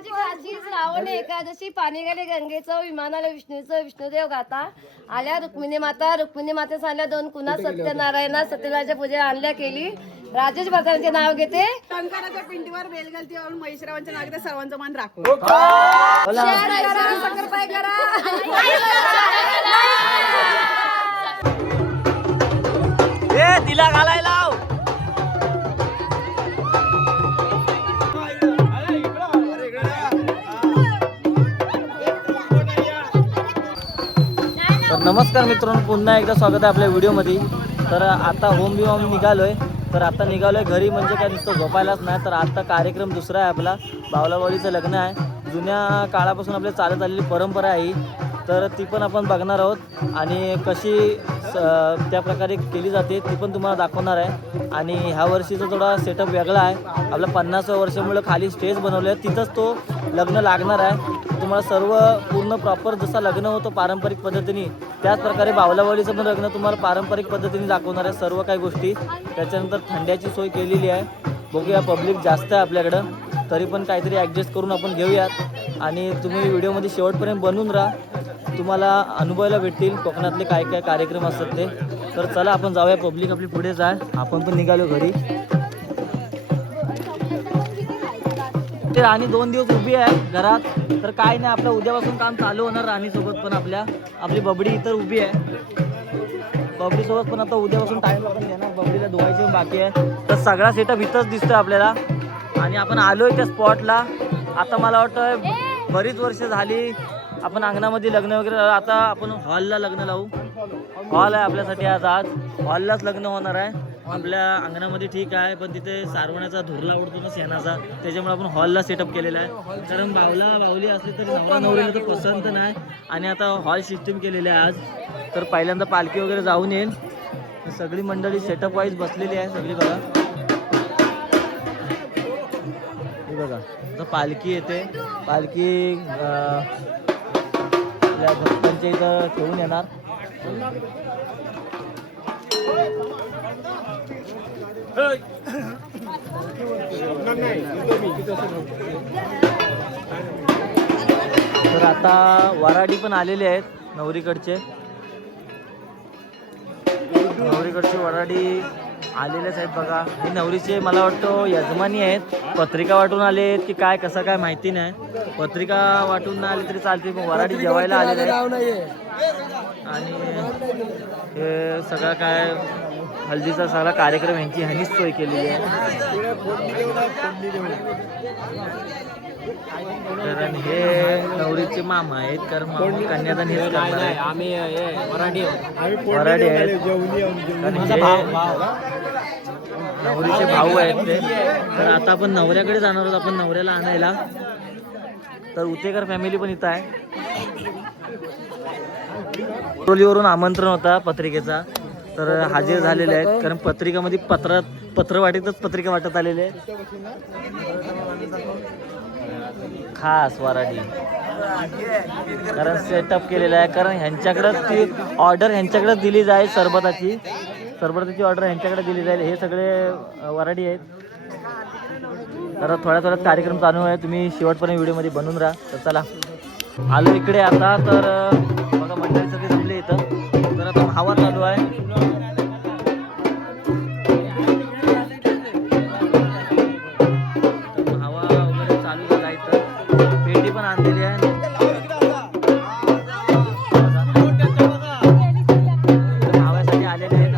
महादेवाची काशी श्रावण एकादशी पाणी गेले गंगेचं विमानाला विष्णूचं विष्णुदेव गाता आल्या रुक्मिणी माते सांगल्या दोन कुणा सत्यनारायणा सत्यनारायणच्या पूजा आणल्या केली राजेश भगवानचे नाव घेते शंकराच्या पिंडीवर बेलगलती वाळून महिषरावांच्या नाव घेते सर्वांचं मान राखून शंकरपाय करा तिला घालायला लाव. तर नमस्कार मित्रांनो, पुन्हा एकदा स्वागत आहे आपल्या व्हिडिओमध्ये. तर आता होम निघालोय. तर आता निघालोय घरी, म्हणजे काय नुसतं झोपायलाच नाही. तर आता कार्यक्रम दुसरा आहे आपला, बावलावाडीचं लग्न आहे. जुन्या काळापासून आपल्या चालत आलेली परंपरा आहे, तर ती पण आपण बघणार आहोत आणि कशी त्या प्रकारे केली जाते ती पण तुम्हाला दाखवणार आहे. आणि ह्या वर्षीचा थोडा सेटअप वेगळा आहे. आपला 50व्या वर्षामुळे खाली स्टेज बनवले आहे, तिथंच तो लग्न लागणार आहे. तुम्हाला सर्व पूर्ण प्रॉपर जसा लग्न होतं पारंपरिक पद्धतीने, त्याच प्रकारे बावलावाडीचं पण लग्न तुम्हाला पारंपरिक पद्धतीने दाखवणार आहे सर्व काही गोष्टी. त्याच्यानंतर थंड्याची सोय केलेली आहे. बघूया, पब्लिक जास्त आहे आपल्याकडं, तरी पण काहीतरी ॲडजस्ट करून आपण घेऊयात. आणि तुम्ही व्हिडिओमध्ये शेवटपर्यंत बनवून राहा, तुम्हाला अनुभवायला भेटतील कोकणातले काय काय कार्यक्रम असतात ते. तर चला आपण जाऊया, पब्लिक आपली पुढेच आहे, आपण पण निघालो घरी. ते राणी 2 दिवस उभी आहे घरात, तर काय नाही, आपलं उद्यापासून काम चालू होणार. राणीसोबत पण आपली बबडी इतर उभी आहे. बबडीसोबत पण आता उद्यापासून टाईम आपण घेणार, बबडीला धुवायचे बाकी आहे. तर सगळा सेटअप इथंच दिसतोय आपल्याला. आणि आपण आलोय त्या स्पॉटला. आता मला वाटतं बरीच वर्ष झाली आपण अंगणामध्ये लग्न वगैरे, आता आपण हॉलला लग्न लावू. हॉल आहे आपल्यासाठी आज हॉललाच लग्न होणार आहे आपल्या अंगणामध्ये. ठीक आहे, पण तिथे सारवण्याचा धुरला उडतो ना शेणाचा, त्याच्यामुळे आपण हॉलला सेटअप केलेला आहे. कारण बावली असली तरी नवरा नवरीला तर पसंत नाही, आणि आता हॉल सिस्टीम केलेली आहे आज. तर पहिल्यांदा पालखी वगैरे जाऊन येईल. सगळी मंडळी सेटअप वाईज बसलेली आहे सगळी. बघा हे बघा, तर पालखी येते, पालखी आपल्या भक्तांच्या इथं ठेवून येणार. तर आता वराडी पण आलेले आहेत नवरीकडचे वराडी आलेलेच आहेत. बघा, ही नवरीचे मला वाटतं यजमानी आहेत. पत्रिका वाटून आले आहेत की काय, कसं काय माहिती नाही. पत्रिका वाटून नाही आली तरी चालते, पण वराडी जेवायला आलेले आहेत. आणि हे सगळं काय हल्दीचा सगळा कार्यक्रम यांची ह्यानीच सोय केलेली आहे. कारण हे नवरीचे मामा आहेत, कारण मामा कन्यादान हेच करणार आहे. आम्ही वराडी आहेत, कारण हे नवरीचे भाऊ आहेत ते. तर आता आपण नवऱ्याकडे जाणार आहोत, आपण नवऱ्याला आणायला. तर उतेकर फॅमिली पण इथं आहे. टोलीवरून आमंत्रण होता पत्रिकेचा, तर हजर झालेले आहेत. कारण पत्रिकामध्ये पत्र वाटीतच पत्रिका वाटत आलेले आहे. खास वराडी, कारण सेटअप केलेला आहे. कारण ह्यांच्याकडं ती ऑर्डर ह्यांच्याकडे दिली जाईल, सरबताची ऑर्डर ह्यांच्याकडे दिली जाईल. हे सगळे वराडी आहेत. तर थोड्या कार्यक्रम चालू आहे, तुम्ही शेवटपर्यंत व्हिडिओमध्ये बनवून राहा. तर चला आलो इकडे आता. तर बघा, मंडळी सगळे जमले इथं. तर आता हवा चालू आहे. हवा वगैरे चालू झाला इथं. पेटी पण आणलेली आहे. हव्यासाठी आलेले आहेत.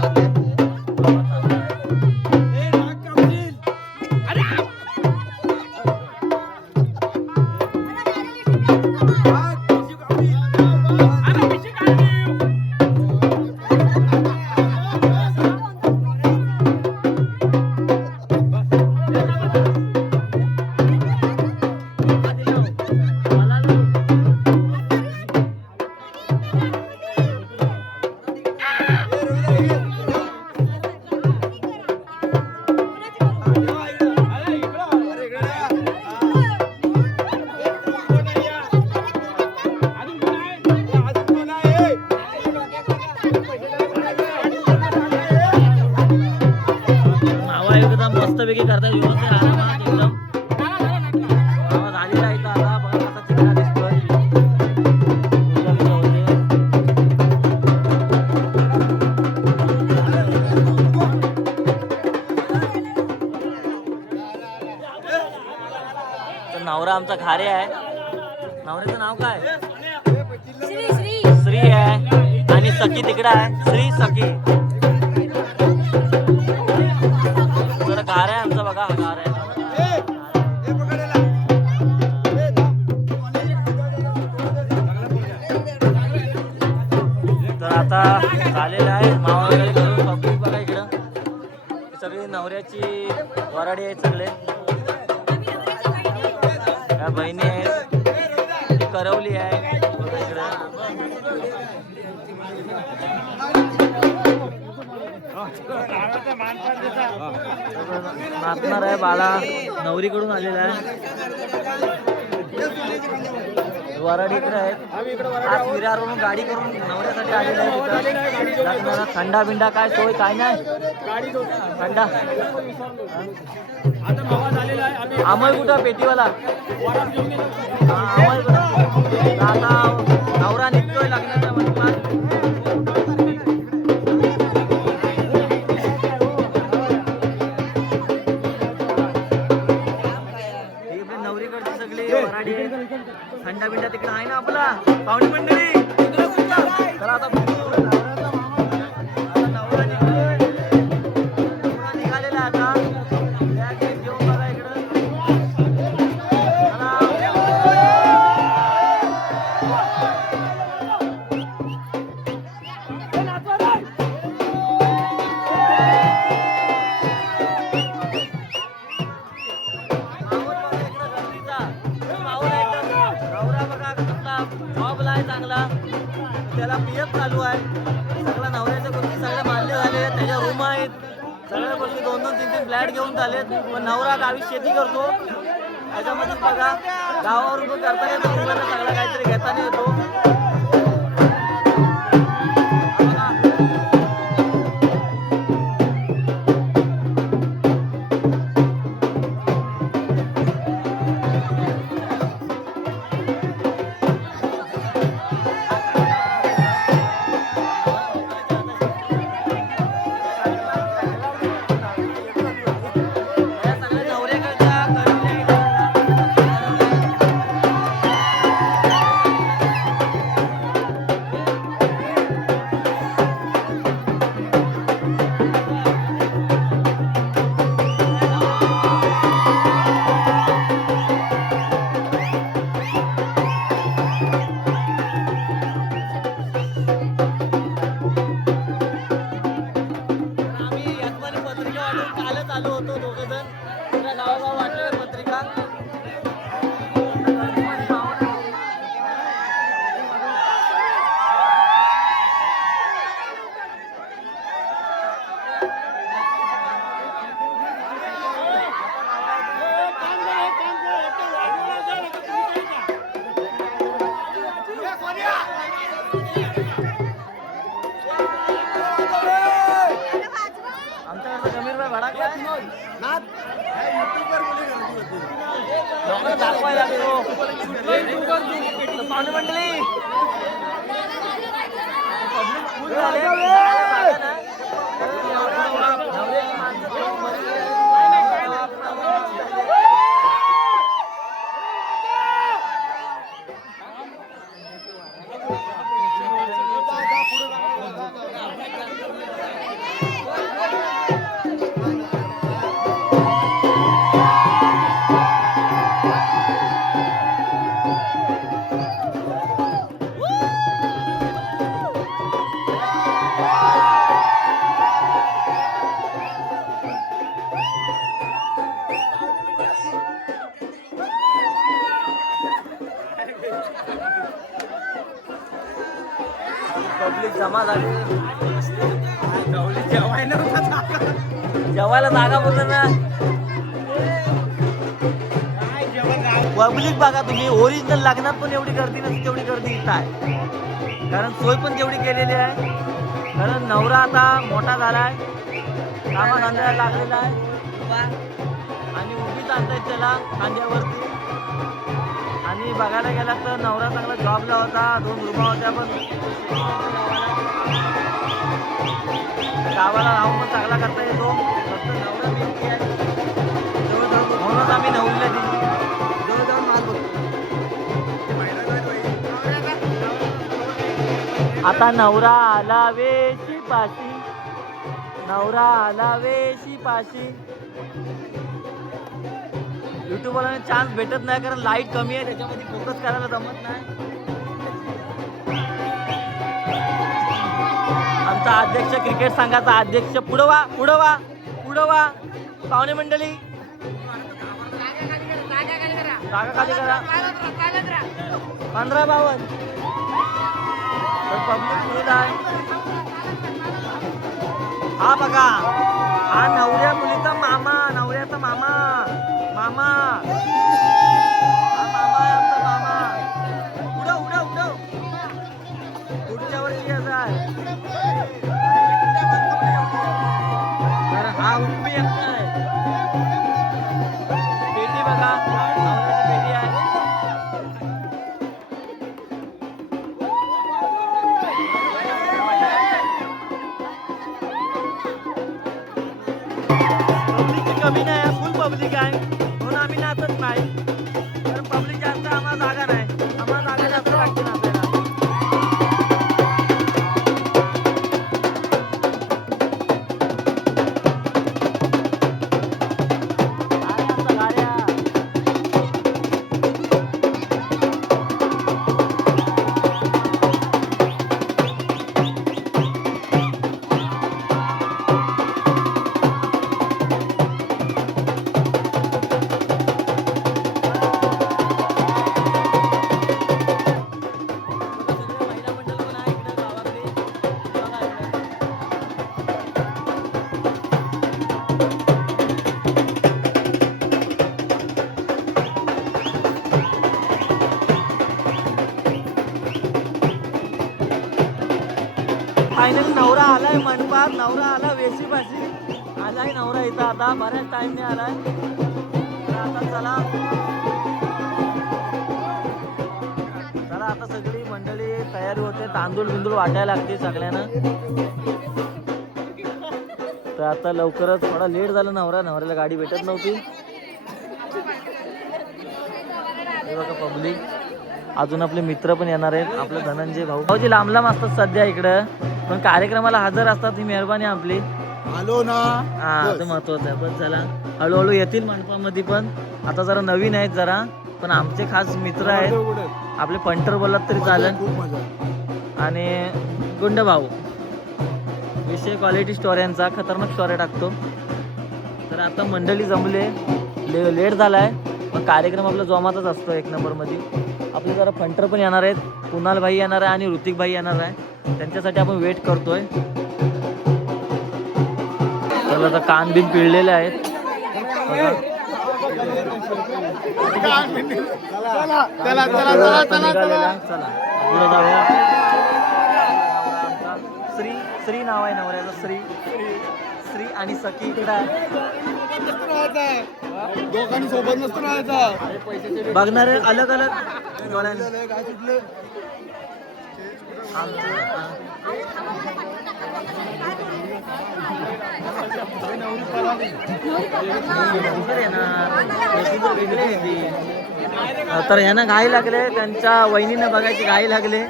मस्तपैकी करतात व्यवस्थित आरामात एकदम. आवाज आलेला आहे. तर नवरा आमचा खारे आहे. नवऱ्याचं नाव काय? श्री आहे आणि सखी तिकडे आहे, श्री सखी. तर खार आहे आमचा बघा, हा खार आहे. तर आता झालेलं आहे मावा वगैरे करून. पब्लिक बघा इकडं सगळी नवऱ्याची वराडी आहेत सगळे. या बहिणी आहेत, ती करवली आहे इकडं. नाचणार आहे बाळा, नवरीकडून आलेला आहे. वराडी इकडे आहेत. आज विरारवरून गाडी करून नवऱ्यासाठी आलेला आहे. लग्नाला थंडा बिंडा काय सोय काय नाही. थंडा अमोल कुठं पेटीवाला अमोल कुठं. आता नवरा निघतोय लग्नाच्या नवरीकडची सगळी वराडी आहे. थंडा बिंडा तिकडे आहे ना आपला पाहुणी मंडळी. तर आता नवरा निघालेला आता घेऊन बघा इकडं. चांगला त्याला पीएफ चालू आहे. सगळ्या नवऱ्याच्या गोष्टी सगळ्या मान्य झाले आहेत. त्याच्या रूम आहेत, सगळ्या गोष्टी 2-2, 3-3 फ्लॅट घेऊन झालेत. पण नवरा गावी शेती करतो. त्याच्यामध्ये बघा गावावरून तो करता येतो, मुलांना सगळा काहीतरी घेताना येतो. दाखवायला पाहुणे मंडळी पब्लिक जमा झाली. जेवायला जागा बोलतो ना. पब्लिक बघा तुम्ही, ओरिजिनल लग्नात पण एवढी गर्दी नसते तेवढी गर्दी इथं आहे. कारण सोय पण तेवढी केलेली आहे. कारण नवरा आता मोठा झाला आहे, कामा धंद्याला लागलेला आहे आणि उभीच आणतायत त्याला खांद्यावरती. आणि बघायला गेला तर नवरा चांगला जॉबला होता, 2 रूमा होत्या, पण गावाला राहून पण चांगला करता येतो. फक्त नवरा बिनती आहे, म्हणूनच आम्ही नवरीला दिली. आता नवरा आला वेशी पाशी, नवरा आला वेशी पाशी. युट्यूबला चान्स भेटत नाही कारण लाईट कमी आहे, त्याच्यामध्ये फोकस करायला जमत नाही. आमचा अध्यक्ष, क्रिकेट संघाचा अध्यक्ष, पुढवा पुढवा पुढवा. पाहुणे मंडळी जागा खाली करा. 15-52 तर पब्लिक फुल आहे. हा बघा, हा नवऱ्या मुलीचा मामा, नवऱ्याचा मामा, मामा, हा मामा आहे आमचा मामा. उडव उडव उडव, पुढच्या वर्षी याचा आहे. तर हा उर्मी एकटा आहे. पेटी बघा, नवऱ्याची पेटी आहे. पब्लिकची कमी नाही, फुल पब्लिक आहे म्हणून आम्ही नाचत नाही. कारण पब्लिक जास्त आम्हाला जागा नाही, आम्हाला जागा जास्त लागते नाचायला. फायनली नवरा आलाय मंडपात, नवरा आला वेशी पाशी आलाय नवरा इथं. आता बऱ्याच टाइमने आलाय. तर आता चला चला, आता सगळी मंडळी तयारी होते, तांदूळ बिंदूळ वाटायला लागते सगळ्यांना. तर आता लवकरच, थोडा लेट झाला नवऱ्याला गाडी भेटत नव्हती. हे बघा पब्लिक, अजून आपले मित्र पण येणार आहेत. आपले धनंजय भाऊजी लांब लांब असतात सध्या इकडं, पण कार्यक्रमाला हजर असतात. ही मेहरबानी आपली. आलो ना. हा, ते महत्वाचं आहे. बस झाला, हळूहळू येतील मंडपामध्ये पण. आता जरा नवीन आहेत जरा, पण आमचे खास मित्र आहेत. आपले पंटर बोललात तरी चालेल. खूप मजा. आणि गुंड भाऊ, विषय क्वालिटी स्टोऱ्यांचा खतरनाक स्टोऱ्या टाकतो. तर आता मंडळी जमले, लेट झालाय पण कार्यक्रम आपला जोमातच असतो एक नंबरमध्ये. आपले जरा फंटर पण येणार आहेत, कुणाल भाई येणार आहे आणि ऋतिक भाई येणार आहे. त्यांच्यासाठी आपण वेट करतोय. तर आता कान बिन पिळलेले आहेत. चला चला चला निघालेला. चला पुढे जाऊया. श्री, श्री नाव आहे नवऱ्याचं, श्री. श्री आणि सखी इकडे आहे. दोघांनी सोबत नसतो राहायचा. बघणारे अलग अलग काय सुटलं? तर ह्यांना घाई लागले, त्यांच्या वहिनीनं बघायची घाई लागले.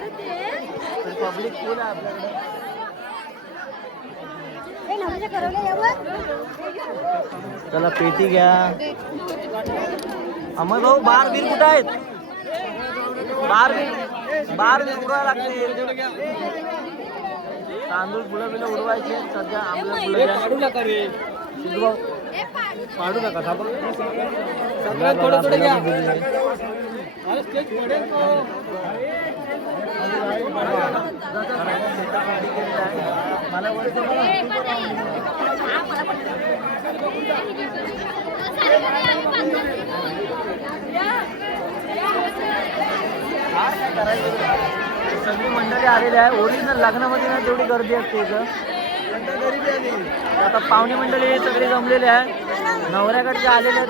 पब्लिक फुल आहे आपल्याकडे. चला पेटी घ्या. अमर भाऊ, बार बीर कुठं आहेत? बार बीर उडवायला लागते. तांदूळ फुलं बिलं उडवायचे सध्या. आंबे फुलं पाडू नका. सगळी मंडळी आलेली आहे. ओरिजिनल लग्नामध्ये ना तेवढी गर्दी असते इथं. आता पाहुणे मंडळी सगळे जमलेले आहे. नवऱ्याकडचे आलेले आहेत.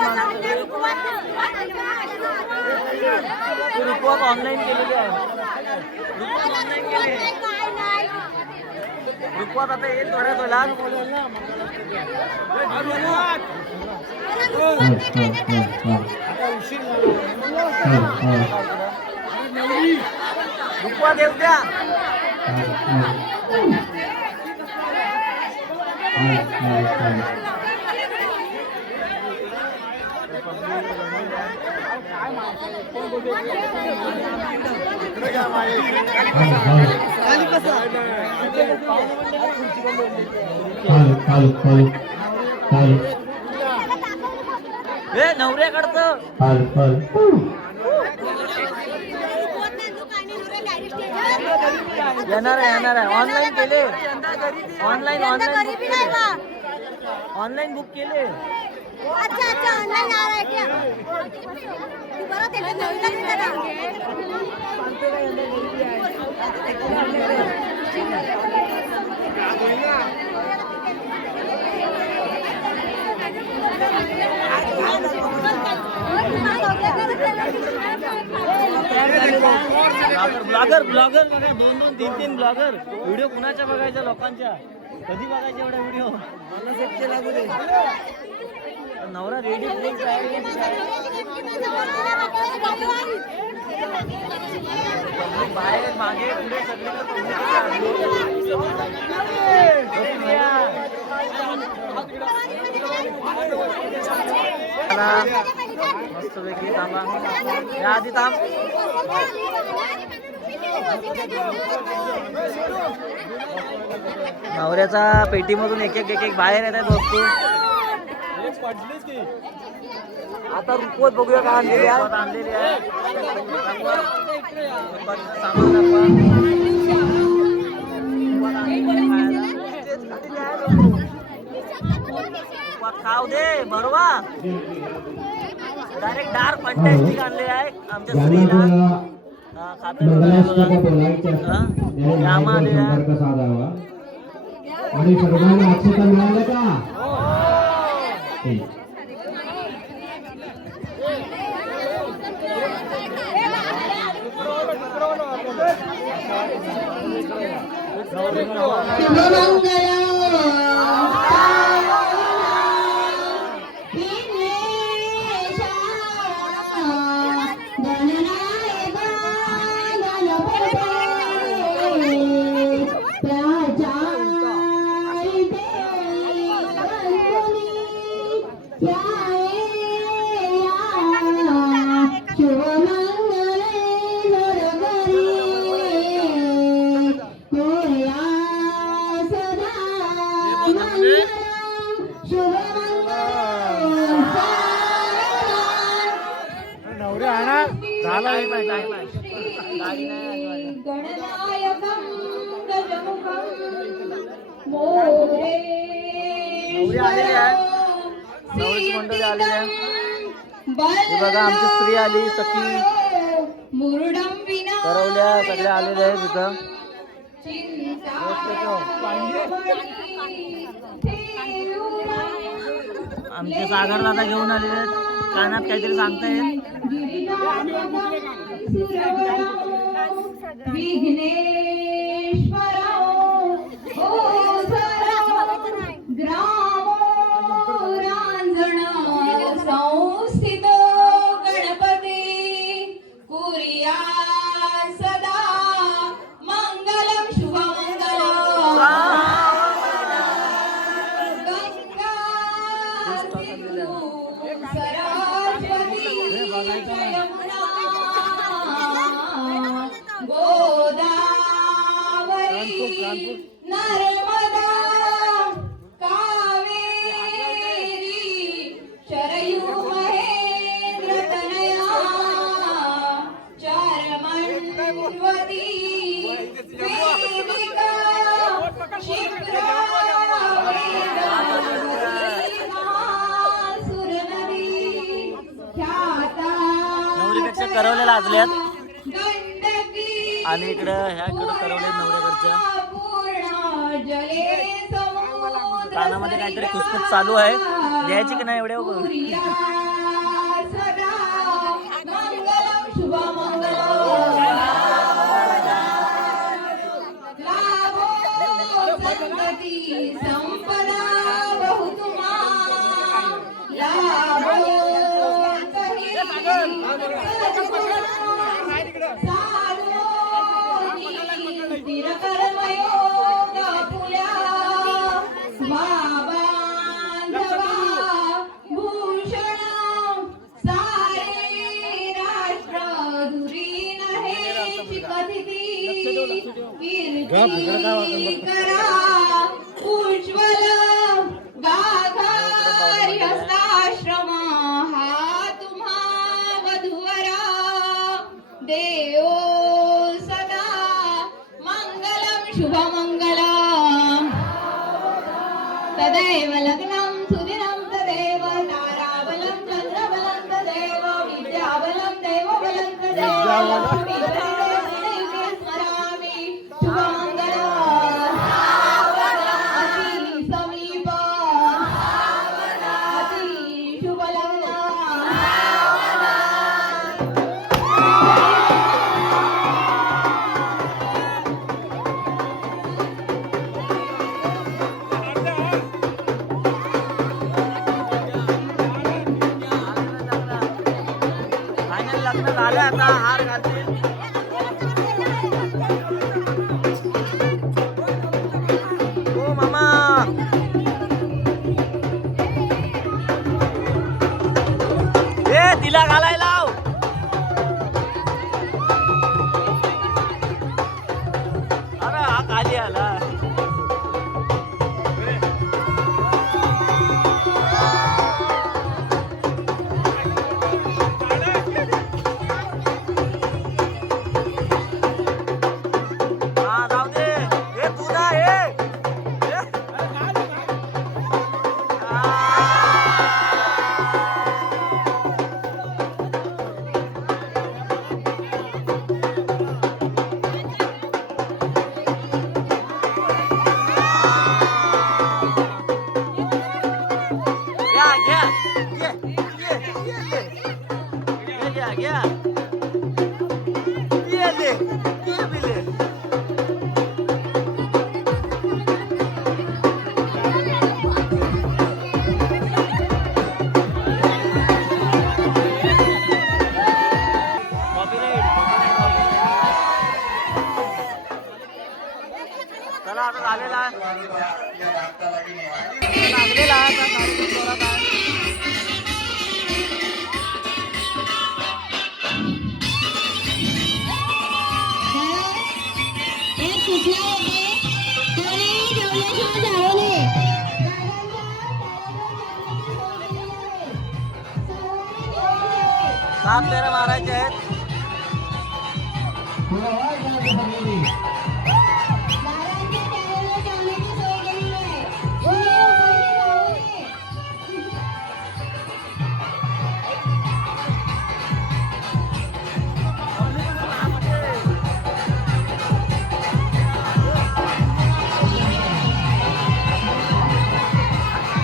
रुपवात ऑनलाईन केलेली आहे. रुपवात आता येईल थोड्याच वेळात. रुपवात येऊ द्या. हे नवऱ्याकडचं येणार आहे ऑनलाईन केले ऑनलाईन बुक केले अच्छा ऑनलाइन आ रहा है क्या परत एकदा नवीन ब्लॉगर बघा 2-3 ब्लॉगर व्हिडिओ कुणाच्या बघायच्या लोकांच्या कधी बघायचे एवढा व्हिडिओ नवरा रेडी बाहेर मागे पुढे मस्त पैकी थांबा या आधी थांब नवऱ्याचा पेटीमधून एक एक बाहेर येत आहेत वस्तू आता रुपवत बघूया का आणलेली आहे खाऊ दे बरोबर डायरेक्ट डार्क फंटॅस्टिक आणले आहे आमच्या स्त्रीला आणि सर्वांना अक्षता मिळालं का मंडळी आलेली आहे बघा आमची स्त्री आली सखी करवल्या सगळ्या आलेल्या आहेत तिथं आमचे सागर दादा घेऊन आलेले आहेत कानात काहीतरी सांगतायत संस्थित गणपती कुर्या सदा मंगलम शुभमंगलम गंगा सिंधू सरस्वती यमुना गोदावरी नर्मदा शरयू महेंद्र तनया चारमण्वती वेदिका शिप्रा सुरनदी ख्याता नवरीपेक्षा करवल्या लाजल्यात गंडकी आणि इकडं ह्याकडं करवले नवऱ्याकडच्या कानामध्ये काहीतरी खुसखुस चालू आहे द्यायची की नाही एवढ्या संपदा उज्ज्वल गाधारी हस्ताश्रम हा तुम्हा वधूवरा देवो सदा मंगलम शुभमंगलम तदैव लग्नं सुदिनं तदेव ताराबलं चन्द्रबलं तदेव विद्याबलं देवबलं तदेव स्मरामि शुभमंगलम् अति समीप अति शुभलग्न फायनल लग्न झालं आता हार घालतील ओ मामा ए तिला घालायला लाव अरे हा खाली आला हा जाऊ दे हे तू ना हे घ्या घ्या चला आता झालेला आहे लागलेला आहे आता कार्यक्रम जोरात आहे एक कुठला होते कोणी जेवल्याशिवाय जाऊ नये सात फेऱ्या मारायचे आहेत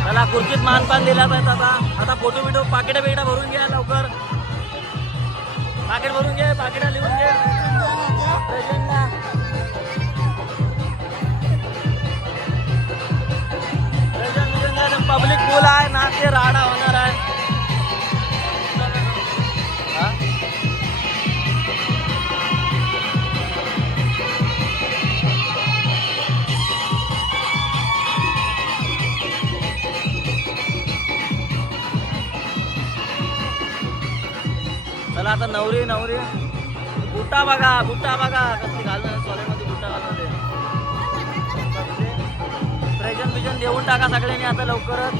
चला खुर्चीत मानपान दिला पाहिजे आता फोटो बिटो पाकिटा बिकिटा भरून घ्या लवकर पाकिट भरून घे पाकिटा लिहून घे प्रेझेंटला पब्लिक पूल आहे ना ते राडा होणार आहे हा? चला आता नवरी बुट्टा बघा कशी घालणार सोल्यामध्ये बुट्टा घालणार प्रेझेंट बिजन देऊन टाका सगळ्यांनी आता लवकरच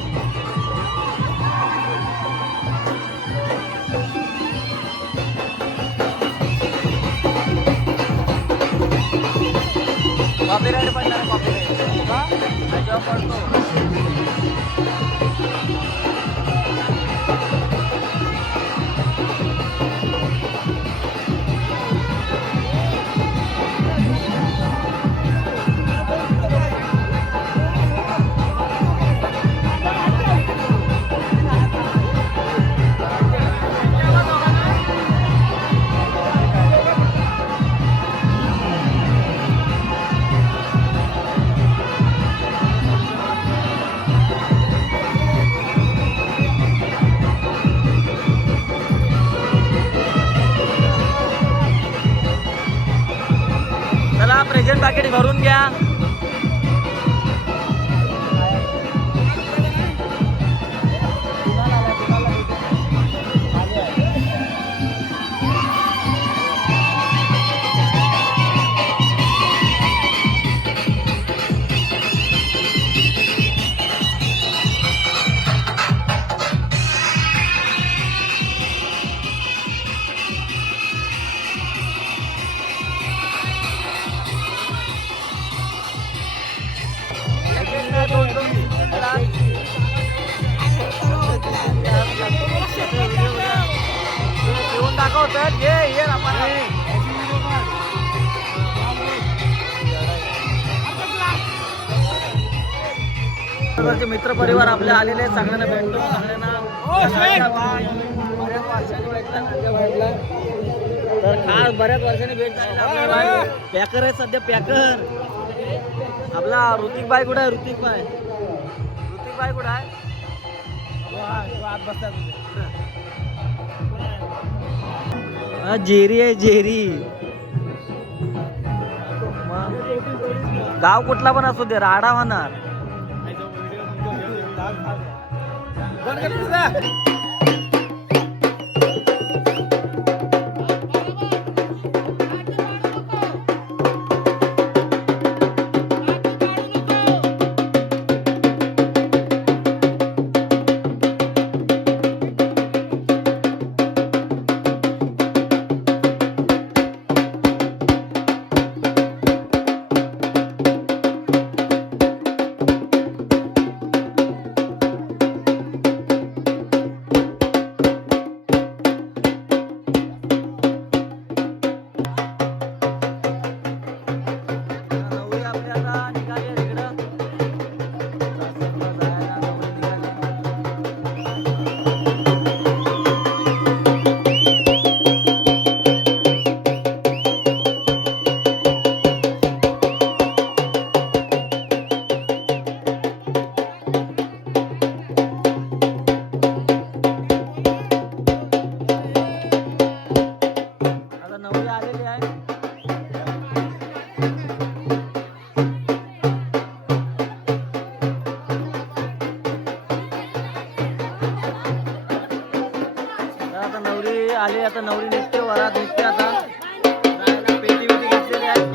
कॉपीराईट पडणार कॉपीराईट जॉब पडतो प्रेझेंट पाकिट भरून घ्या चल ये रामाला. मित्र परिवार आपले आलेले आहेत, सगळ्यांना भेटतो, सगळ्यांना बऱ्याच वर्षांनी भेटला. तर खास बऱ्याच वर्षांनी भेट झाली. पॅकर आहे सध्या, पॅकर आपला ऋतिक बाई कुठे आहे? ऋतिक बाई कुठे आहे? जेरी आहे जेरी. गाव कुठला पण असू दे, राडा होणार. आले आता नवरी निघते, वरात निघते आता. पेटी घेतलेली आहे.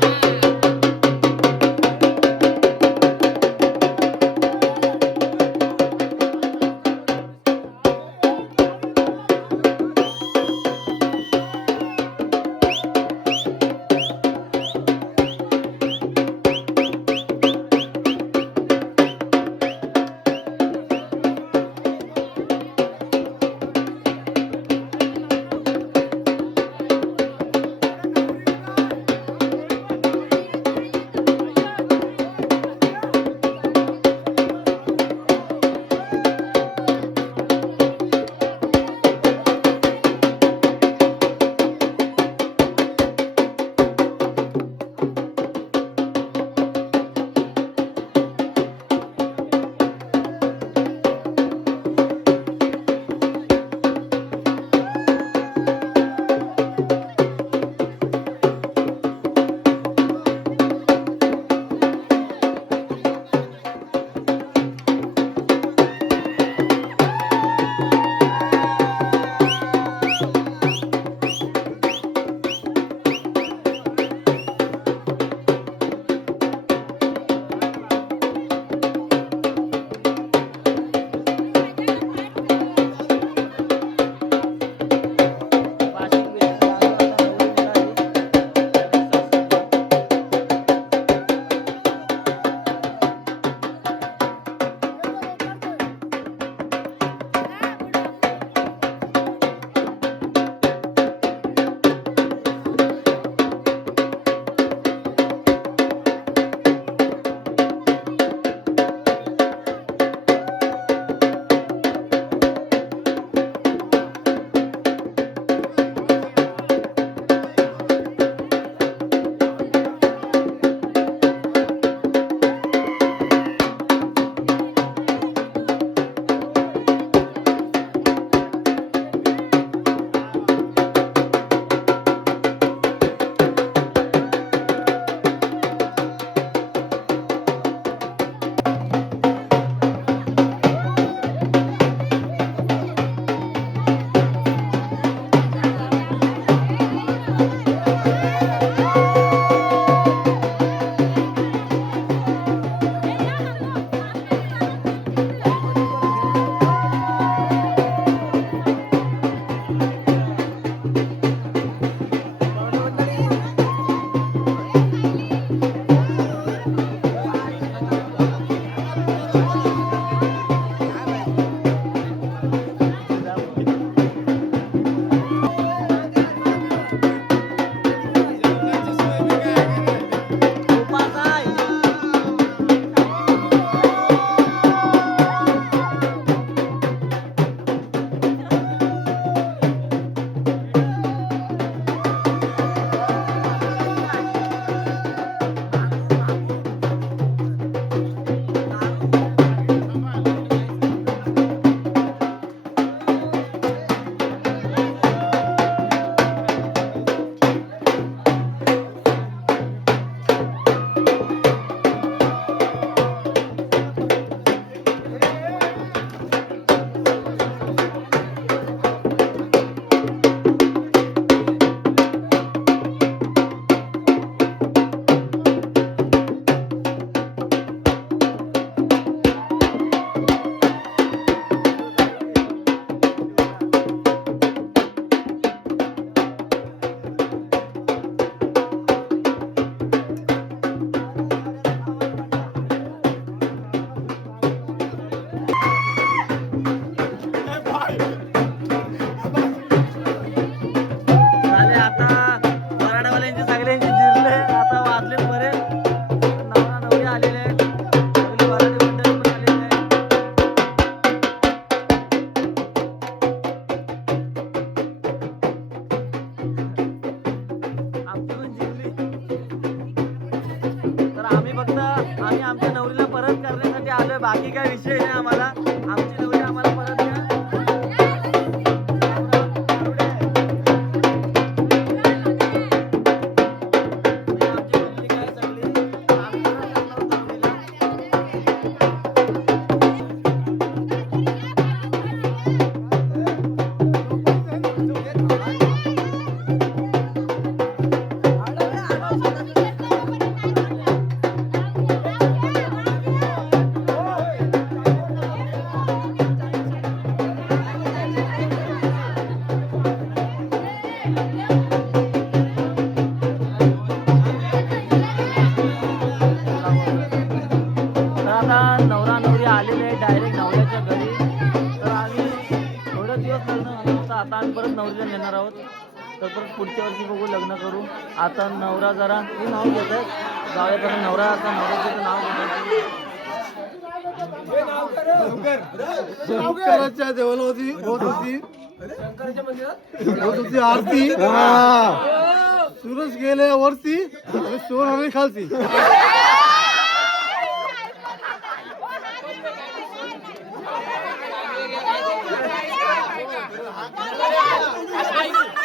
तर परत पुढच्या वर्षी बघू, लग्न करू. आता नवरा जरा नाव घेत आहे जाऊयापर्यंत. नवरा आता नवऱ्याचं नाव घेत. शंकराच्या देवाला होती होत होती आरती. सूरज गेले वरती आणि सोन आले खालती.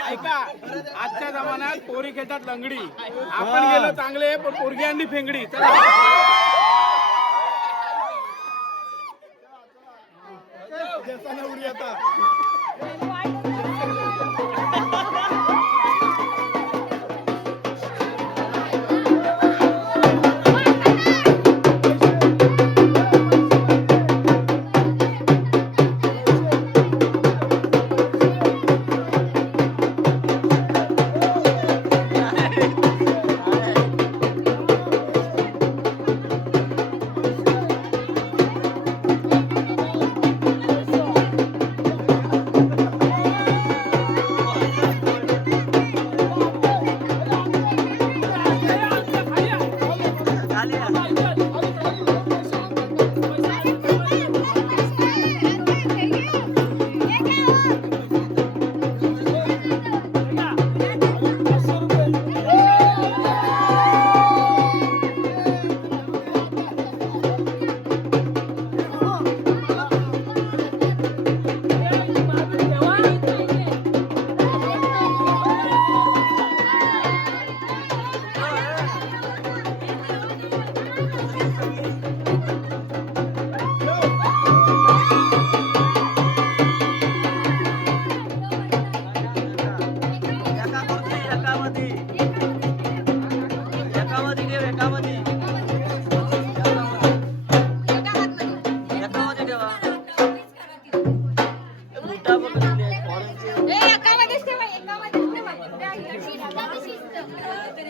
ऐका, आजच्या जमान्यात पोरी खेळतात लंगडी. आपण गेलो चांगले पण पोरगी आणली फेंगडी. चला.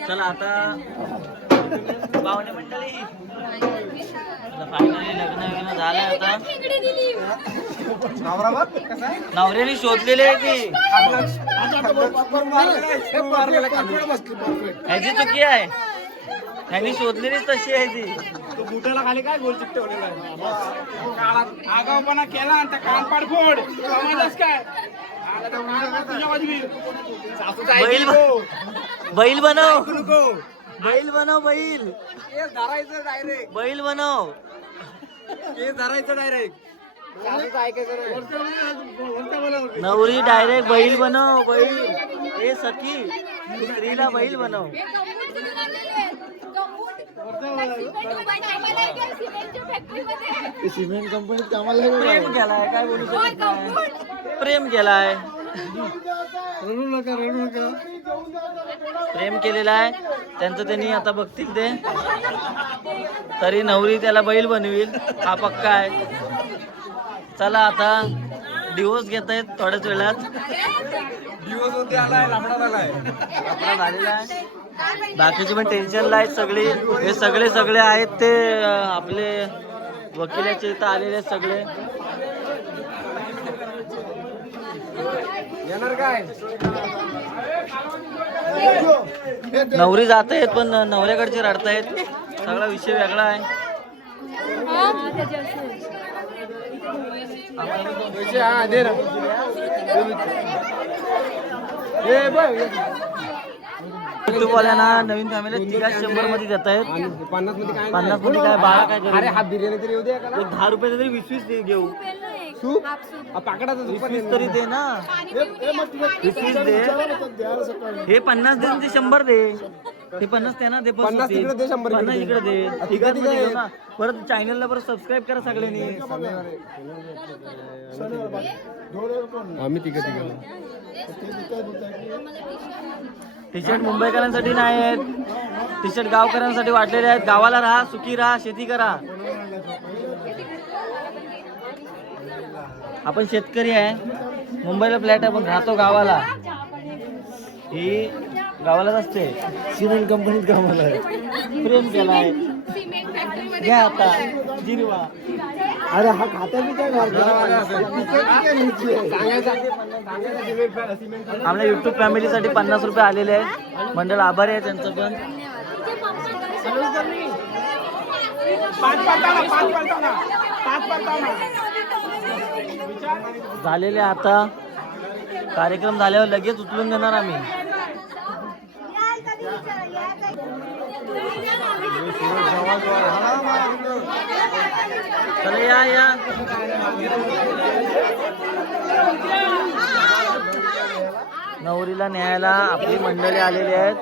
चला आता पाहुणे मंडळी फायनली लग्न झालं. आता नवऱ्याने शोधलेली आहे ती. ह्याची चुकी आहे, ह्यानी शोधलेलीच तशी आहे ती. तो बुटाला खाली काय गोल चिकटवलेला आहे. आगाऊपणा केला आणि कानपाड फोड. समजलंस काय? आला तर कानपाड तुझ्या वाजवी. सासूचं बैल ऐकू. बैल बनव, बैल बनव, बैल केस धरायचं डायरेक्ट. बैल बनव. केस धरायचं डायरेक्ट. सासूचं ऐकायचं नाही. नवरी डायरेक्ट बैल बनव, बैल. हे सखी स्त्रीला बैल बनव. सिमेंट कंपनीत कामाला प्रेम केलाय, काय बोलू शकत नाही. प्रेम केलाय, रडू नका रडू नका. प्रेम केलेला आहे त्यांचं. त्यांनी आता बघतील ते. तरी नवरी त्याला बैल बनवील हा पक्का आहे. चला आता डिवोर्स घेत आहेत थोड्याच वेळात. दिवस होते आलाय लाकडा झालाय. आपला झालेला आहे. बाकीचे पण टेन्शनला आहेत सगळे. हे सगळे आहेत ते आपले वकिलाचे इथं आलेले आहेत सगळे. येणार काय? नवरी जात आहेत पण नवऱ्याकडचे रडतायत. सगळा विषय वेगळा आहे. हा दे ना. युट्यूबवाल्यांना नवीन फॅमिली तिघा 100 मध्ये देत आहेत. 50 मध्ये काय? 50 मध्ये काय बाळा काय अरे हा बिर्याणी तरी येऊ दे का? 10 रुपयाचं तरी 20 घेऊ. सूप पाकडाचा सूप 20 तरी दे ना. 20 दे. हे 50 दे, ते 100 दे. हे 50 त्यांना दे. 50 तिकडे दे, 100 50 इकडे दे. तिघा तिघांमध्ये घेऊ ना. परत चॅनलला परत सबस्क्राईब करा सगळ्यांनी. आम्ही तिघ टी शर्ट मुंबईकरांसाठी नाही आहेत. टी शर्ट गावकऱ्यांसाठी वाटलेले आहेत. गावाला राहा, सुखी राहा, शेती करा. आपण शेतकरी आहे. मुंबईला फ्लॅट आहे पण राहतो गावाला. ही गावालाच असते. सिमेंट कंपनीत कामाला आहे. प्रेम केलाय. घ्या आता जिरवा. अरे हा खाता बी काय आपल्या युट्यूब फॅमिलीसाठी 50 रुपये आलेले आहेत. मंडळ आभारी आहे त्यांचं पण. झालेले आता कार्यक्रम झाल्यावर लगेच उचलून देणार आम्ही. चला या नवरीला न्यायला आपली मंडळी आलेली आहेत.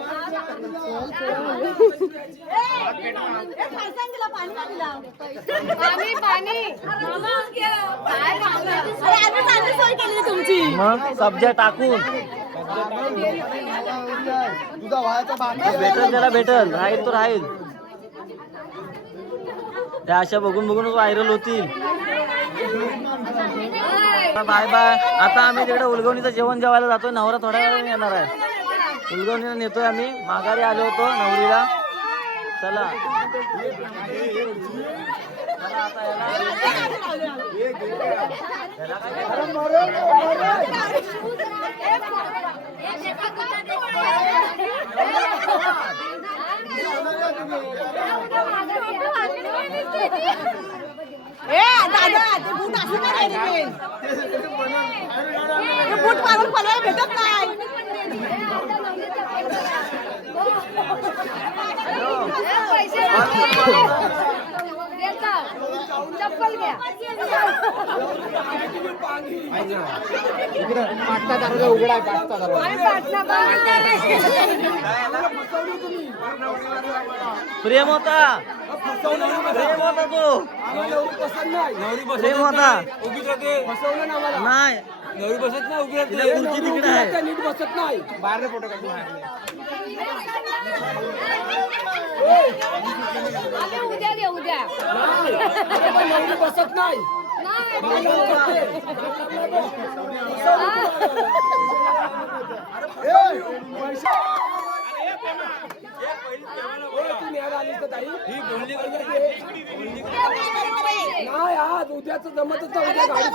मग सब्जा टाकून भेटल त्याला भेटल, राहील तो राहील. त्या अशा बघून बघूनच व्हायरल होतील. Bye bye. आता आम्ही तिकडे उलगवणीचं जेवण जेवायला जातोय. नवरा थोड्या वेळाने येणार आहे. उलगवणीला नेतोय आम्ही. माघारी आलो होतो नवरीला. चला आता बूट मारून पळवायला भेटत नाही. चप्पल घ्या. प्रेम होता तो. प्रेम होता नाही. नवरी बसत नाही. उभी खुर्ची तिकडे आहे. नीट बसत नाही. बाहेर फोटो काढतो. उद्या घे उद्या. बसत नाही. नाही आज उद्याच जमतच नाही. उद्या गाडी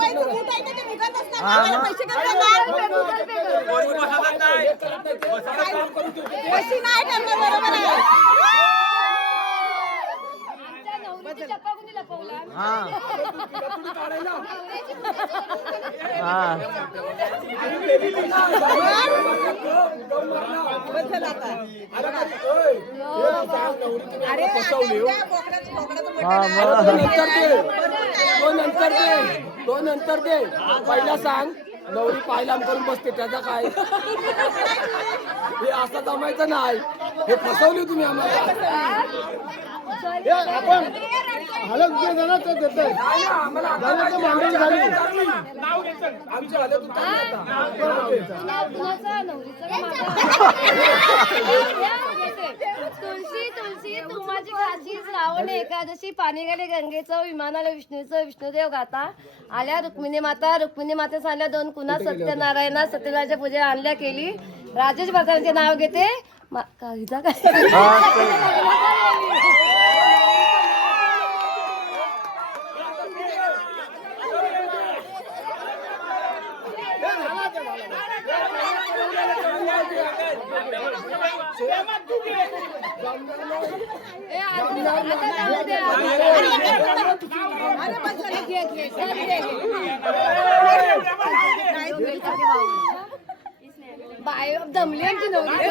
तो नंतर दे. पहिला सांग नवरी पायलाम करून बसते त्याचा काय. हे असं जमायचं नाही. हे फसवली तुम्ही आम्हाला. आपण हलत झालं तर देतोय. मागणी झाली आमच्या हालत तुळशी तुळशी तू माझी काशी. श्रावण एकादशी पाणी गेले गंगेचं. विमानाला विष्णूचं विष्णुदेव गाता. आल्या रुक्मिणी माते सांगल्या 2 कुणा सत्यनारायणा सत्यनारायणच्या पूजा आणल्या केली. राजेश भरतांचे नाव घेते. कविता काय बाय दमली आमची नवरी.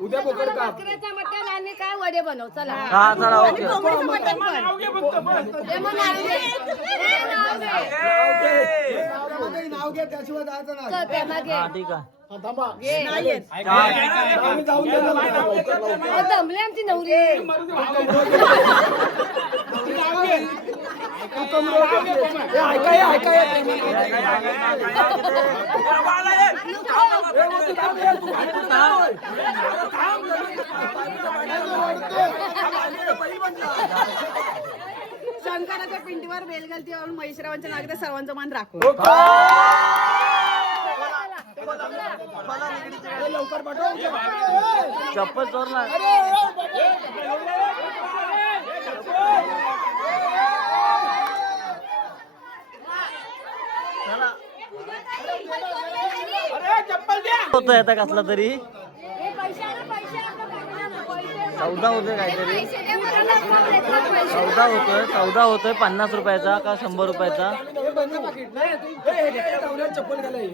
उद्या बोकड का बकऱ्याचा मटण आणि काय वडे बनव. चला हा चला ओके. नाव घे त्याशिवाय जायचं नाही. हा ठीक आहे. दमली आमची नवरी. शंकराच्या पिंडीवर बेलगलती वाळून महिषरावांच्या नागरिक सर्वांचा मान राखू. लवकर पाठव. चप्पल चोरला. होतो आता कसला तरी 14 होतोय काहीतरी. 14 होतोय 50 रुपयाचा का 100 रुपयाचा. चप्पल घालाय.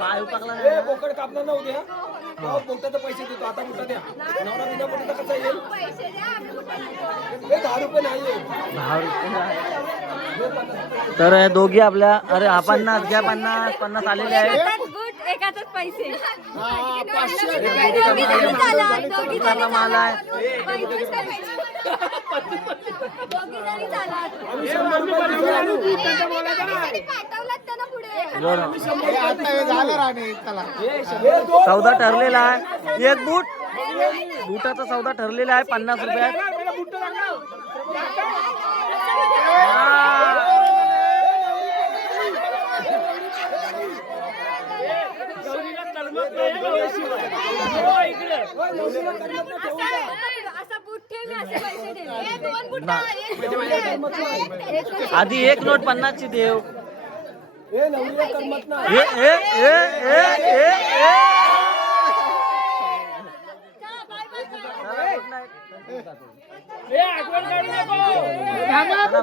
पाय टाकला हे बोकड कापणार ना उद्या. पोटाचे पैसे देतो आता कुठं द्या. नवरा बिना पोटाचा कसा येईल. हे 10 रुपये नाहीये. 10 रुपये. तर हे दोघी आपल्या अरे हा 50 घ्या 50 आलेले आहेत. एकातच पैसे दुकानला माल आहे. बरं. 14 ठरलेला आहे. एक बुटाचा 14 ठरलेला आहे 50 रुपयात. आधी एक नोट 50 ची देव. हे नवरीला करमत नाही.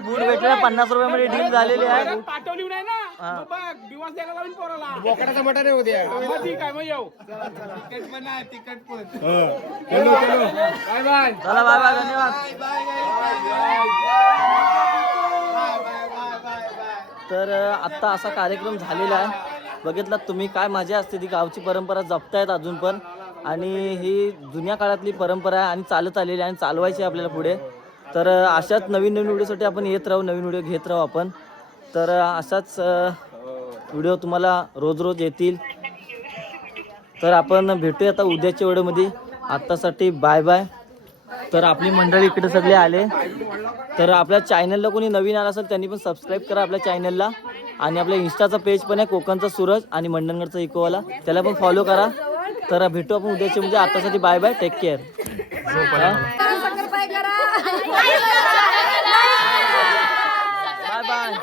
बूट भेटले 50 रुपयामध्ये डील झालेली आहे. पाठवली नाही ना हा. मग बघ दिवस द्यायला लावीन पोराला. बोकडाचा मटण आहे उद्या. मग ठीक आहे मग येऊ. तिकट पण आहे तिकट पण. Bye bye. चला बाय बाय धन्यवाद. तर आत्ता असा कार्यक्रम झालेला आहे. बघितलात तुम्ही काय मजा असते. ती गावची परंपरा जपतायत अजून पण आणि ही जुन्या काळातली परंपरा आहे आणि चालत आलेली आहे आणि चालवायची आहे आपल्याला पुढे. तर अशाच नवीन नवीन व्हिडिओसाठी आपण येत राहू. नवीन व्हिडिओ घेत राहू आपण. तर असाच व्हिडिओ तुम्हाला रोज रोज येतील. तर आपण भेटूया आता उद्याच्या व्हिडिओमध्ये. आत्तासाठी बाय बाय. तर आपली मंडळी इकडे सगळे आले. तर आपल्या चॅनलला कोणी नवीन आला असेल त्यांनी पण सबस्क्राईब करा आपल्या चॅनलला. आणि आपल्या इंस्टाचा पेज पण आहे कोकणचा सूरज आणि मंडणगडचा इकोवाला, त्याला पण फॉलो करा. तर भेटू आपण उद्याच्या म्हणजे आतासाठी bye bye. Take care. Bye bye.